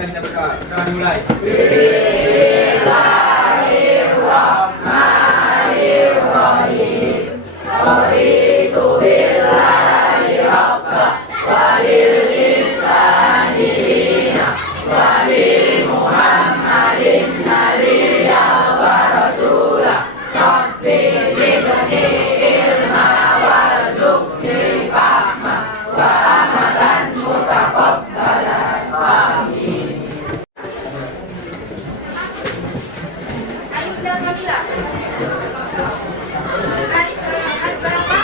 Silakan kita berdoa. Doa dimulai. Bismillahirrahmanirrahim. Raditu billahi rabbah wa bil islami dinan wa bi Muhammadin nabiyyan wa rasulah. Rabbi zidni ilma warzuqni fahma wa amalan mutaqabbalan. Amin. Ayo dan Kamila. Arif berapa?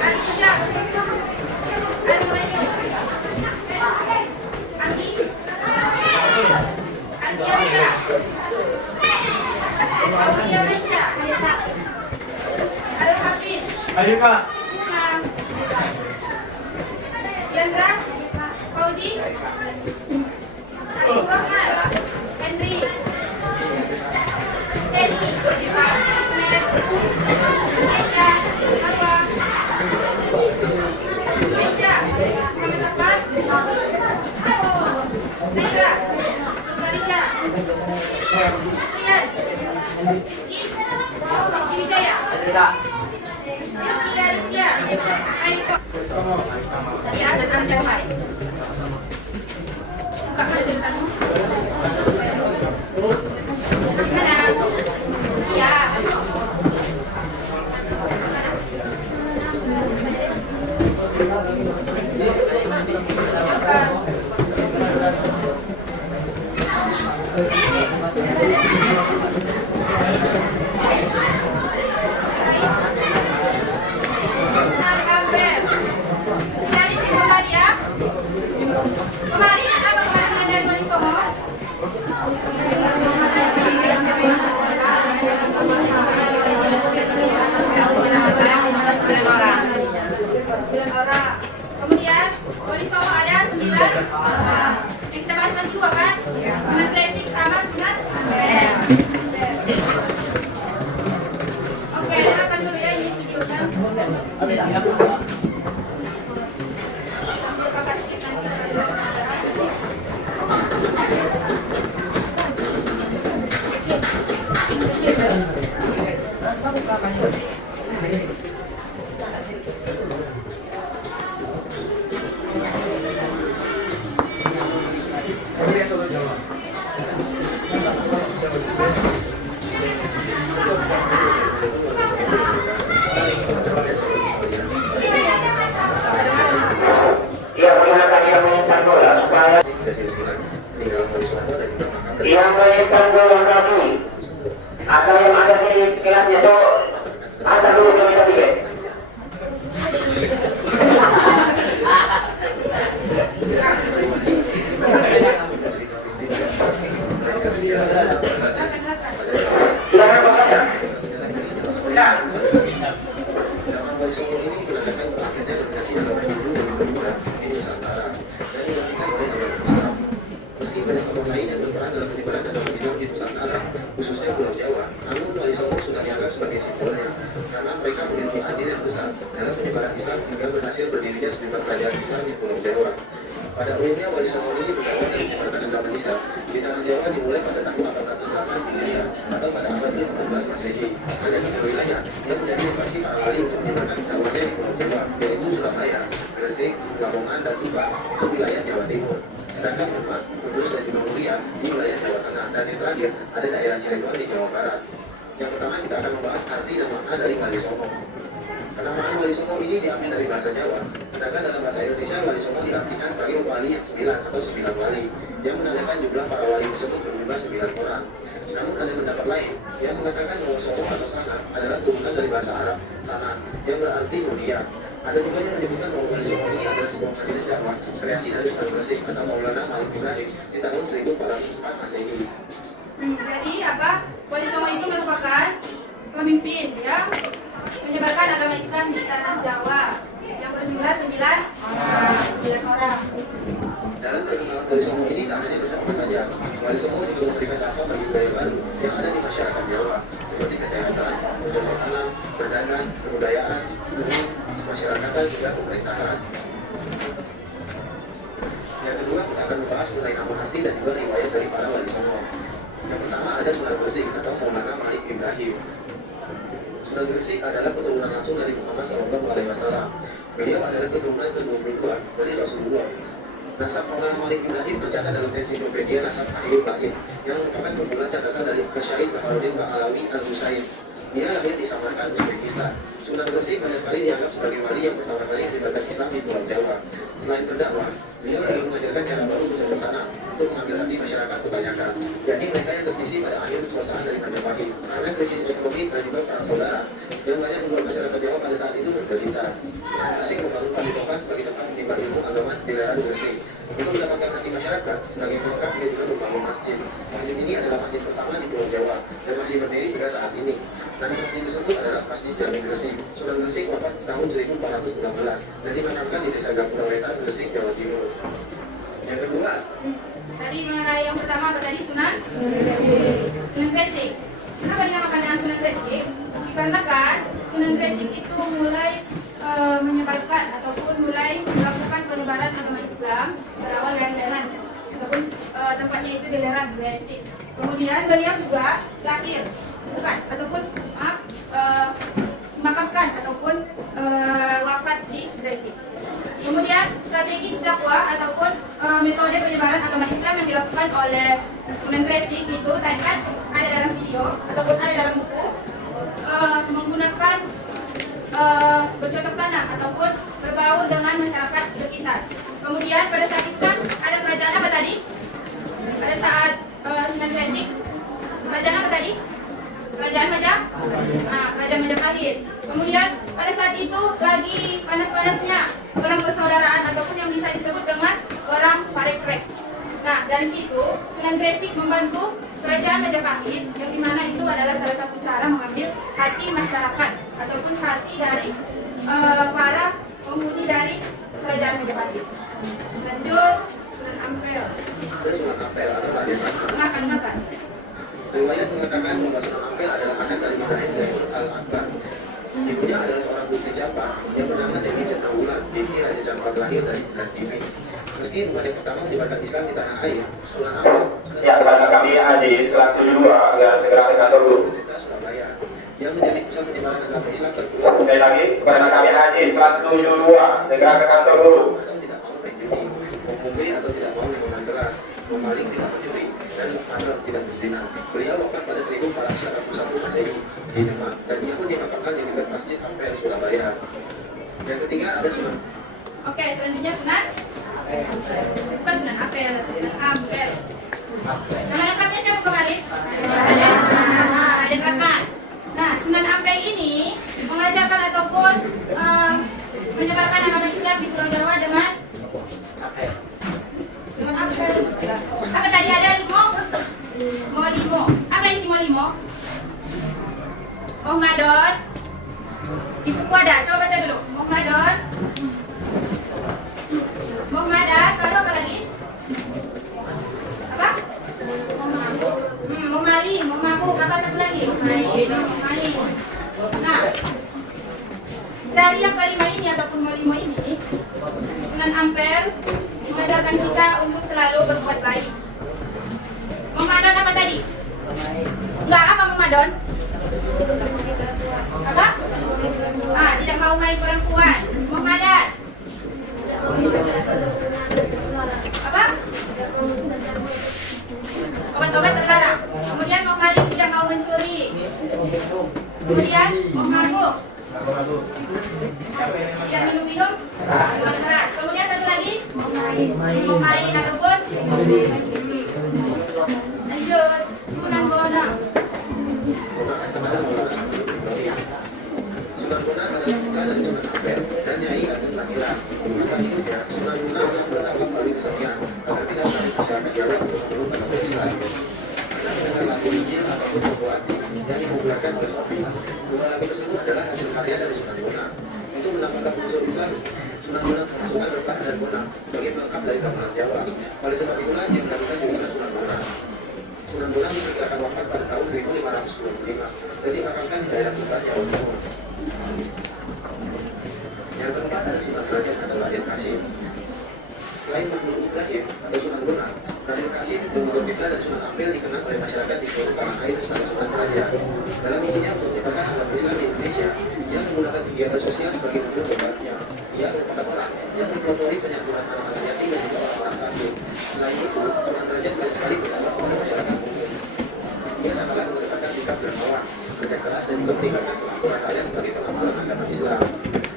Arif tiga. Arif Maju. Andi. Andi Alia. Aulia Maisha. Al Hafiz. Ayo Kak. Islam. Yandra. Fauzi. Arif Rahman. Henry. Penny. Ismail. Aisha. Apa? Meja. Muhammad Abbas. Naira. Malika. Rian. Rizky. Rizky Wijaya. Rizky Aditya. Aiko. Tadi ada tanda baik. Buka ada tandamu. Mana? Iya. Tarik ambil. Tarik kembali ya. Kemarin apa kemarin dari Wali Songo? Sembilan orang. Kemudian Wali Songo ada 9. Yang kita bahas masih 2 kan? 9 klasik sama 9. Oke, dengarkan dulu ya ini videonya. Sambil kakak skip nanti kita yang melempar bola kaki atau yang ada di kelasnya itu antar dulu ke kita tiga. Silakan bertanya. Ya. Banyak tokoh lain yang berperan dalam penyebaran agama Islam di Nusantara, khususnya Pulau Jawa. Namun Wali Songo sudah dianggap sebagai simbolnya, karena mereka memiliki andil yang besar dalam penyebaran Islam hingga berhasil berdirinya sejumlah kerajaan Islam di Pulau Jawa. Pada umumnya Wali Songo ini berawal dari penyebaran agama Islam di tanah Jawa dimulai pada tahun 1808 Hijriah atau pada abad ke-14 Masehi. Ada 3 wilayah yang menjadi lokasi para wali untuk menyebarkan dakwahnya di Pulau Jawa, yaitu Surabaya, Gresik, Lamongan, dan Tuban untuk wilayah Jawa Timur. Sedangkan Demak, Kudus, dan juga Muria di wilayah Jawa Tengah, dan yang terakhir ada daerah Cirebon di Jawa Barat. Yang pertama kita akan membahas arti dan makna dari Wali Songo. Penamaan Wali Songo ini diambil dari bahasa Jawa, sedangkan dalam bahasa Indonesia Wali Songo diartikan sebagai wali yang 9 atau 9 wali, yang menandakan jumlah para wali tersebut berjumlah 9 orang. Namun ada pendapat lain yang mengatakan bahwa Songo atau Sangat adalah turunan dari bahasa Arab Sanat yang berarti mulia. Ada juga yang menyebutkan bahwa Wali Songo ini adalah sebuah majelis dakwah kreasi dari Ustaz Gresik atau Maulana Malik Ibrahim di tahun 1404 Masehi. Jadi apa? Wali Songo ini merupakan pemimpin yang menyebarkan agama Islam di tanah Jawa yang berjumlah 9 orang. Dalam perkembangan Wali Songo ini tak hanya berdakwah saja, Wali Songo juga memberikan dakwah bagi budaya baru yang ada di masyarakat Jawa, seperti kesehatan, pengelolaan alam, perdagangan, kebudayaan, seni, masyarakatan, juga pemerintahan. Yang kedua kita akan membahas membahas mengenai nama asli dan juga riwayat dari para wali songo. Yang pertama ada Sunan Gresik atau Maulana Malik Ibrahim. Sunan Gresik adalah keturunan langsung dari Muhammad SAW. Beliau adalah keturunan ke-22 dari Rasulullah. Nasab Maulana Malik Ibrahim tercatat dalam ensiklopedia Nasab Ahlul Bait yang merupakan kumpulan catatan dari Syahid Baharudin Ba'alawi Al-Husain. Dia lahir di Samarkand, Uzbekistan. Sunan Gresik banyak sekali dianggap sebagai wali yang pertama kali menyebarkan Islam di Pulau Jawa. Selain berdakwah, beliau juga mengajarkan cara baru bercocok tanam untuk mengambil hati masyarakat kebanyakan, yakni mereka yang tersisi pada akhir kekuasaan dari Majapahit. Karena krisis ekonomi dan juga perang saudara yang banyak membuat masyarakat Jawa pada saat itu berderita. Sunan Gresik membangun padepokan sebagai tempat menimba ilmu agama di daerah Gresik. Untuk mendapatkan hati masyarakat, sebagai pelengkap dia juga membangun masjid. Masjid ini adalah masjid pertama di Pulau Jawa dan masih berdiri hingga saat ini. Dan masjid tersebut adalah Masjid Jami Gresik. Sunan Gresik wafat tahun 1416 dan dimakamkan di Desa Gapura Wetan, Gresik, Jawa Timur. Yang kedua, Tadi mengenai yang pertama apa tadi? Sunan Gresik. Kenapa dinamakan dengan Sunan Gresik? Dikarenakan Sunan Gresik itu mulai menyebarkan ataupun mulai melakukan penyebaran agama Islam berawal dari Leran ataupun tempatnya itu di Leran, Gresik. Kemudian beliau juga lahir, bukan ataupun dimakamkan ataupun wafat di Gresik. Kemudian strategi dakwah ataupun metode penyebaran agama Islam yang dilakukan oleh Sunan Gresik itu tadi kan ada dalam video ataupun ada dalam buku, menggunakan bercocok tanam ataupun berbaur dengan masyarakat sekitar. Kemudian pada saat itu kan ada kerajaan apa tadi? Pada saat Sunan Gresik, kerajaan apa tadi? Kerajaan Majapahit. Kemudian pada saat itu lagi panas-panasnya perang persaudaraan ataupun yang bisa disebut dengan perang Parekrek. Nah, dari situ Sunan Gresik membantu kerajaan Majapahit yang dimana itu adalah salah satu cara mengambil hati masyarakat ataupun hati dari para penghuni dari kerajaan Majapahit. Lanjut, Sunan Ampel. ada Sunan Ampel atau Raden Rangka. Makan. Riwayat mengatakan bahwa Sunan Ampel adalah anak dari Ibrahim Zainul Al-Akbar. Ibunya adalah seorang putri Jampa yang bernama Dewi Cendrawulan, bibi Raja Jampa terakhir dari Dinas Bibi. Meski bukan yang pertama menyebarkan Islam di tanah air, Sunan Ampel Ya, kepada kami hadis kelas 72 agar segera ke kantor dulu. Surabaya yang menjadi pusat penyebaran agama Islam terkuat. Sekali lagi, kepada kami hadis kelas 72 segera ke kantor dulu. Atau tidak mau main judi, membunuh atau tidak mau minuman keras, memaling tidak mencuri, dan haram tidak berzina. Beliau wafat pada 1481 Masehi di Demak, dan ia pun dimakamkan di dekat Masjid Ampel, Surabaya. Yang ketiga ada Sunan. Oke, selanjutnya Sunan. Bukan Sunan Ampel, Sunan Ampel. Nama lengkapnya siapa kemarin? Raden Rakan. Nah, Sunan Ampel ini mengajarkan ataupun menyebarkan agama Islam di Pulau Jawa dengan Ampel. Apa tadi ada limo? Apa isi limo? Muhammadon. Di buku ada, coba baca dulu. Muhammadan, kalau apa lagi? Apa? Memabuk. Apa satu lagi? Memali. Nah, dari yang kelima ini ataupun limo ini, Sunan Ampel mengajarkan kita untuk selalu berbuat baik. Muhammadan apa tadi? Enggak, apa Muhammadan? Apa? Tidak mau main perempuan. Muhammadan. Apa? Obat-obat terlarang. Kemudian Muhammadan tidak mau mencuri. Kemudian Muhammad tidak minum minuman keras. Kemudian satu lagi main ataupun lanjut Sunan Bonang. Sunan Bonang adalah putra dari Sunan Ampel dan Nyai Raden Panila. Masa hidupnya, Sunan Bonang telah berdampak melalui kesenian agar bisa menarik masyarakat Jawa untuk memeluk agama Islam. Karena mendengar lagu Injil ataupun Bogowati yang dipopulerkan oleh Sofi. Dua lagu tersebut adalah hasil karya dari Sunan Bonang. Untuk menambahkan unsur Islam, Sunan Bonang memasukkan Rempah dan Bonang sebagai pelengkap dari gamelan Jawa. Oleh sebab itulah yang melakukan juga Sunan Bonang. Sunan Bonang diperkirakan wafat pada tahun 1525 dan dimakamkan di daerah Tuban, Jawa Timur. Yang keempat ada Sunan Derajat atau Raden Kasim. Selain Makmum Ibrahim atau Sunan Bonang, Raden Kasim, Gunung Fitlah dan Sunan Ampel dikenal oleh masyarakat di seluruh tanah air sebagai Sunan Raja. Dalam misinya untuk menyebarkan agama Islam di Indonesia, ia menggunakan kegiatan sosial sebagai bentuk pembantunya. Ia merupakan orang yang mempelopori penyatuan anak-anak yatim dan juga orang-orang sakit. Selain itu, Sunan Raja banyak sekali berdakwah kepada masyarakat umum. Ia sangatlah mengedepankan sikap dermawan, kerja keras dan juga meningkatkan kemakmuran rakyat sebagai pengakuan agama Islam.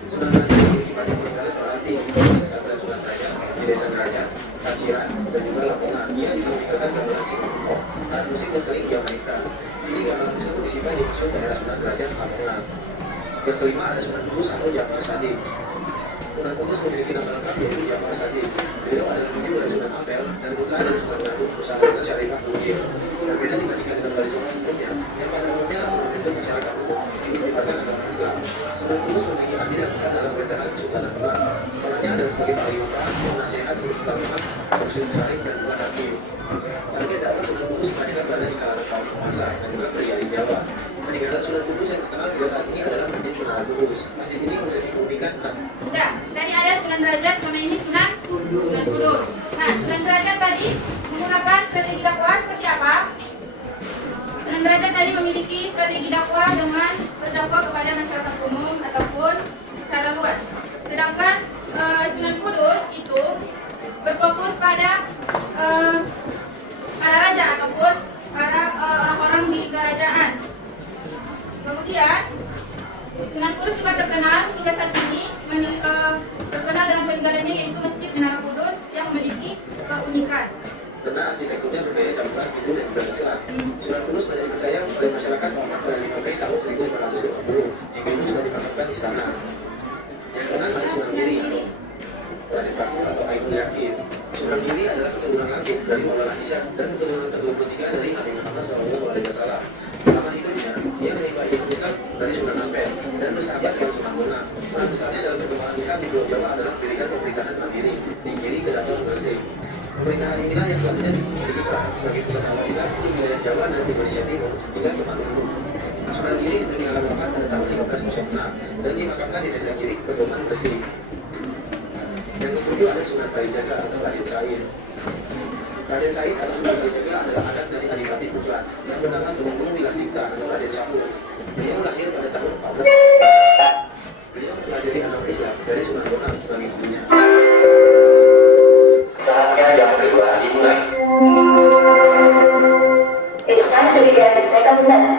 Sunan Raja memiliki banyak peninggalan berarti di pesantren Sunan Raja, di Desa Derajat, Paciran, dan juga Lamongan. Ia juga meninggalkan gamelan Simongkok, alat musik yang sering ia mainkan. Ini gamelan tersebut disimpan di museum daerah Sunan Derajat, Lamongan. Yang kelima ada Sunan Kudus atau Jafar Shadiq. Sunan Kudus memiliki nama lengkap yaitu Jafar Shadiq. Beliau adalah cucu dari Sunan Ampel dan putra dari Sunan Gunung bersama dengan Syarifah Munir. Berbeda dibandingkan dengan warisan sebelumnya, yang pada umumnya langsung memimpin masyarakat umum untuk menyebarkan agama Islam. Sunan Kudus memiliki andil yang besar dalam pemerintahan Kesultanan Demak. Perannya adalah sebagai panglima, penasehat, pengusaha, musim syarif dan juga hakim. Target dakwah Sunan Kudus kebanyakan berada di kalangan kaum penguasa dan juga pria di Jawa. Peninggalan Sunan Kudus yang terkenal juga saat ini adalah Masjid Menara Kudus. Masjid ini memiliki keunikan. Udah, tadi ada Sunan Derajat sama ini Sunan Kudus. Nah, Sunan Derajat tadi menggunakan strategi dakwah seperti apa? Sunan Derajat tadi memiliki strategi dakwah dengan berdakwah kepada masyarakat umum ataupun secara luas. Sedangkan Sunan Kudus itu berfokus pada para raja ataupun para orang-orang di kerajaan. Kemudian Sunan Kudus juga terkenal hingga saat ini terkenal dengan peninggalannya yaitu Masjid Menara Kudus yang memiliki keunikan. Karena arsitekturnya bergaya campuran Hindu dan juga Islam. Sunan Kudus banyak dipercaya oleh masyarakat pada 5 Mei tahun 1520 jika itu sudah dimakamkan di sana. Yang keenam ada Sunan Giri atau Raden Bakur atau Ainul Yakin. Sunan Giri adalah keturunan langsung dari Maulana Isa dan keturunan ke-23 dari Nabi Muhammad SAW. Selama hidupnya, dia menerima Islam dari Sunan Ampel dan bersahabat dengan Sunan Bonang. Peran besarnya dalam perkembangan Islam di Pulau Jawa adalah pilihan pemerintahan mandiri di Giri ke Datul Gresik. Pemerintahan inilah yang selanjutnya dimiliki peran sebagai pusat awal Islam untuk wilayah Jawa dan Indonesia Timur hingga ke Maluku. Sunan Giri meninggal wafat pada tahun 1506 dan dimakamkan di Desa Giri, Kebumen, Gresik. Yang ketujuh ada Sunan Kalijaga atau Raden Said. Raden Said atau Sunan Kalijaga adalah anak dari Adipati Kufran yang bernama Tumenggung Wilastikta atau Raden Capur. Beliau lahir pada tahun 14. Beliau mempelajari agama Islam dari Sunan Bonang sebagai gurunya. Saatnya jam kedua dimulai. It's time to begin the second lesson.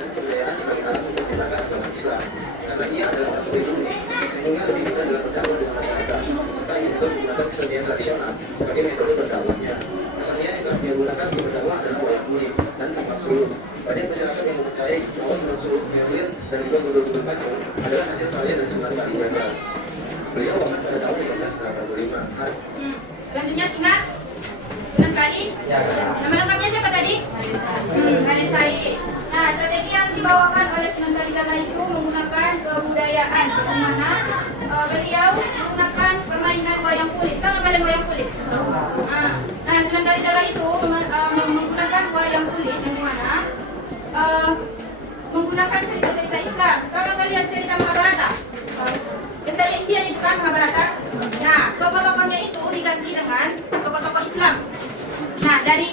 Dan kebudayaan sebagai alat untuk menyebarkan agama Islam karena ia adalah orang pribumi sehingga lebih mudah dalam berdakwah dengan masyarakat. Serta ia juga menggunakan kesenian tradisional sebagai metode berdakwahnya. Kesenian yang dia gunakan untuk berdakwah adalah wayang kulit dan tapak suluk. Banyak masyarakat yang mempercayai bahwa tapak suluk, merlin dan juga bulu-bulu pancung adalah hasil karya dari Sunan Kalijaga. Beliau wafat pada tahun 1585. Selanjutnya Sunan Kali. Nama lengkapnya siapa tadi? Raden Said. Nah, strategi yang dibawakan oleh Sunan Kalijaga itu menggunakan kebudayaan, di mana beliau menggunakan permainan wayang kulit. Tahu nggak kalian wayang kulit? Nah, Sunan Kalijaga itu menggunakan wayang kulit yang mana menggunakan cerita-cerita Islam. Tahu nggak kalian cerita Mahabharata? Yang dari Indian itu kan Mahabharata. Nah, tokoh-tokohnya itu diganti dengan tokoh-tokoh Islam. Nah, dari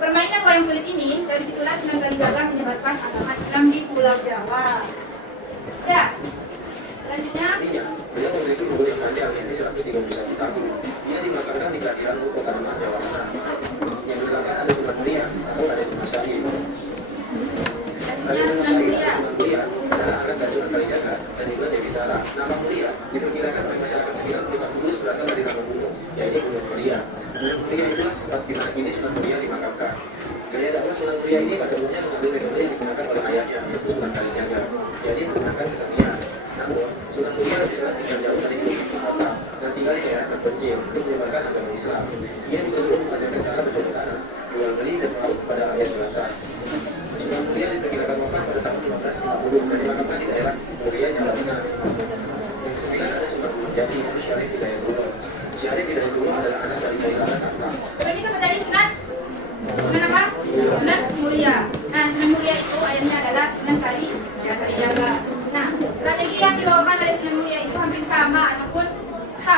permainan wayang kulit ini, dari situlah Sunan Kalijaga menyebarkan agama Islam di Pulau Jawa. Ya, selanjutnya. Beliau memiliki umur yang panjang, yakni 131 tahun. Ia dimakamkan di kelahiran Kota Demak, Jawa Tengah. Yang kedelapan ada Sunan Muria atau Raden Said. Raden Said atau Sunan Muria adalah anak dari Sunan Kalijaga dan juga Dewi Sara. Nama Muria diperkirakan oleh masyarakat sekitar Pulau Kudus berasal dari nama gunung, yaitu Gunung Muria. Gunung Muria itulah tempat di mana kini Sunan Muria dimakamkan. Gaya dakwah Sunan Muria ini pada umumnya mengambil metode yang digunakan oleh ayahnya, yaitu Sunan Kalijaga. Jadi menggunakan kesenian. Namun, Sunan Muria lebih sering tinggal jauh dari ibu kota dan tinggal di daerah terpencil untuk menyebarkan agama Islam. Ia juga dulu mengajarkan cara bercocok tanam, jual beli dan melaut kepada rakyat jelata. Sunan Muria diperkirakan wafat pada tahun 1550 dan dimakamkan di daerah Muria, Jawa Tengah. Yang kesembilan ada Sunan Gunung Jati atau Syarif Hidayatullah. Syarif Hidayatullah adalah anak dari Kalijaga Santa. Sebelum itu tadi Sunan apa? Sunan Muria. Nah, Sunan Muria itu ayahnya adalah Sunan Kalijaga. Nah, strategi yang dibawakan oleh Sunan Muria itu hampir sama ataupun sama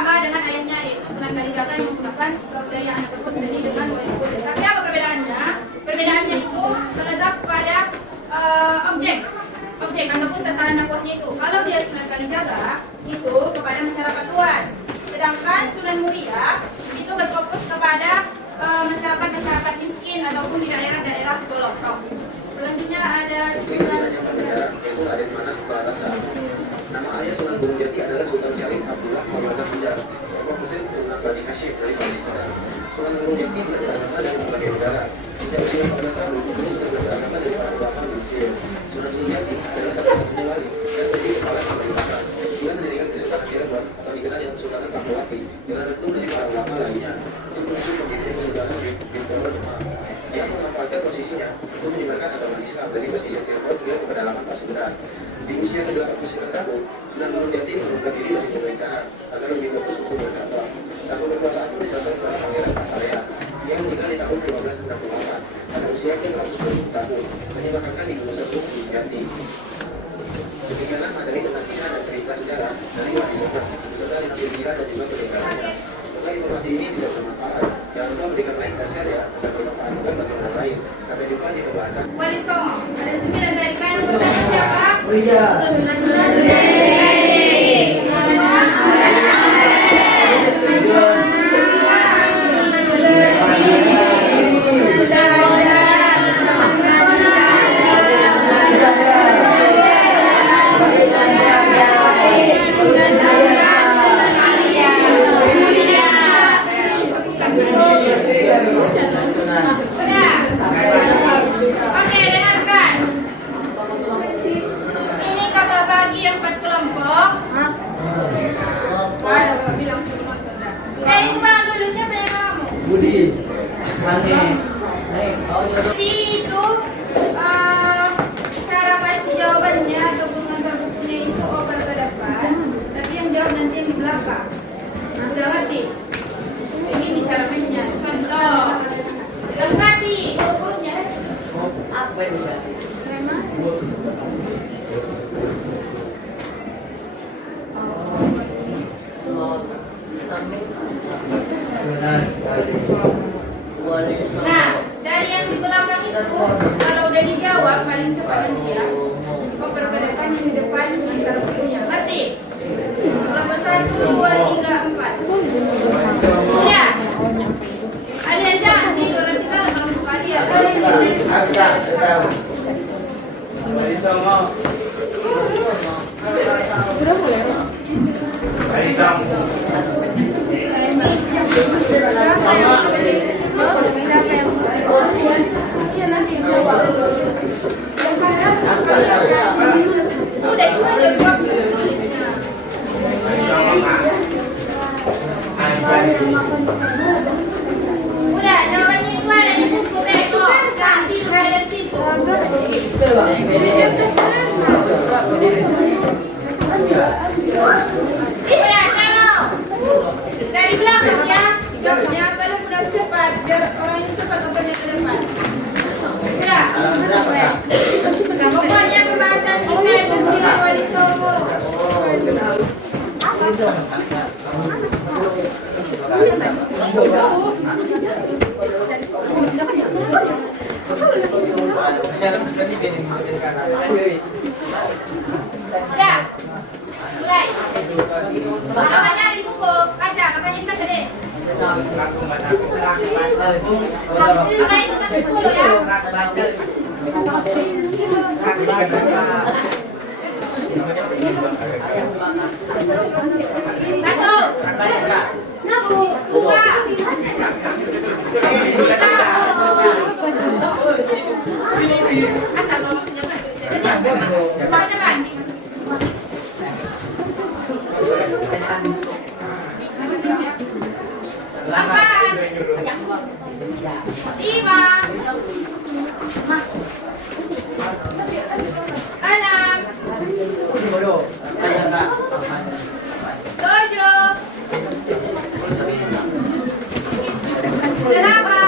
ini dia beragama dari berbagai negara. Sejak usia 14 tahun, dia sudah beragama dari para ulama di Mesir. Sunan Gunung adalah satu-satunya wali yang menjadi kepala pemerintahan. Dia mendirikan Kesultanan Cirebon atau dikenal dengan Kesultanan Pakuwati dengan restu dari para ulama lainnya. Sebelum itu pemimpin Kesultanan bin Demak. Dia memanfaatkan posisinya untuk menyebarkan agama Islam dari pesisir Cirebon hingga ke pedalaman Pasundan. Di usia ke-89 tahun, Sunan Gunung Jati mengundurkan diri dari pemerintahan agar lebih fokus untuk berdakwah. Tahun kekuasaan itu disertai oleh Pangeran Pasarea. Dia meninggal di tahun 1564 pada usia ke-120 tahun, menyebabkan di Gunung Sepuh Gunung Jati. Demikianlah materi tentang kisah dan cerita sejarah dari Wali Songo beserta dengan pikiran dan juga peninggalannya. Semoga informasi ini bisa bermanfaat. Jangan lupa berikan like dan share ya agar bermanfaat juga bagi orang lain. Sampai jumpa di pembahasan. Wali Songo, ada 9 dari kain pertama siapa? Iya. Oke, dengarkan. Ini kakak bagi yang 4 kelompok. Wah, kakak bilang suruh makan. Itu bang dulu siapa yang kamu? Budi. Mane. Jadi itu cara kasih jawabannya ataupun ngantar bukunya itu oper ke depan, tapi yang jawab nanti yang di belakang. Udah ngerti? Ini cara mainnya. Contoh, lengkapi ukurnya. Apa ini? Memang? Nah, dari yang di belakang itu, kalau udah dijawab paling cepat dia. Oper ke depan, yang di depan ngantar bukunya. Ngerti? Kelompok 1, 2, 3, 4. Udah. Kalian jangan tidur nanti kalau kelompok kalian. Wali Songo. Wali Songo. Iya nanti jawab. Udah itu aja jawab tulisnya. Udah jawabannya itu ada di buku teko. Jangan tidur kalian situ. Udah tahu. Dari belakang ya. Jawabnya kalau udah cepat biar orang itu cepat opernya ke depan. Udah. Nah, pokoknya pembahasan kita itu dengan Wali Songo. Udah. Mulai. Halamannya di buku kaca, katanya di kaca deh. Kakak itu kan 10 ya. Satu. Dua. Tiga. Atau mau senyum Makanya banding. Empat. Lima. Enam. Tujuh. Delapan.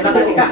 Terima kasih Kak.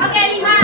Oke, 5.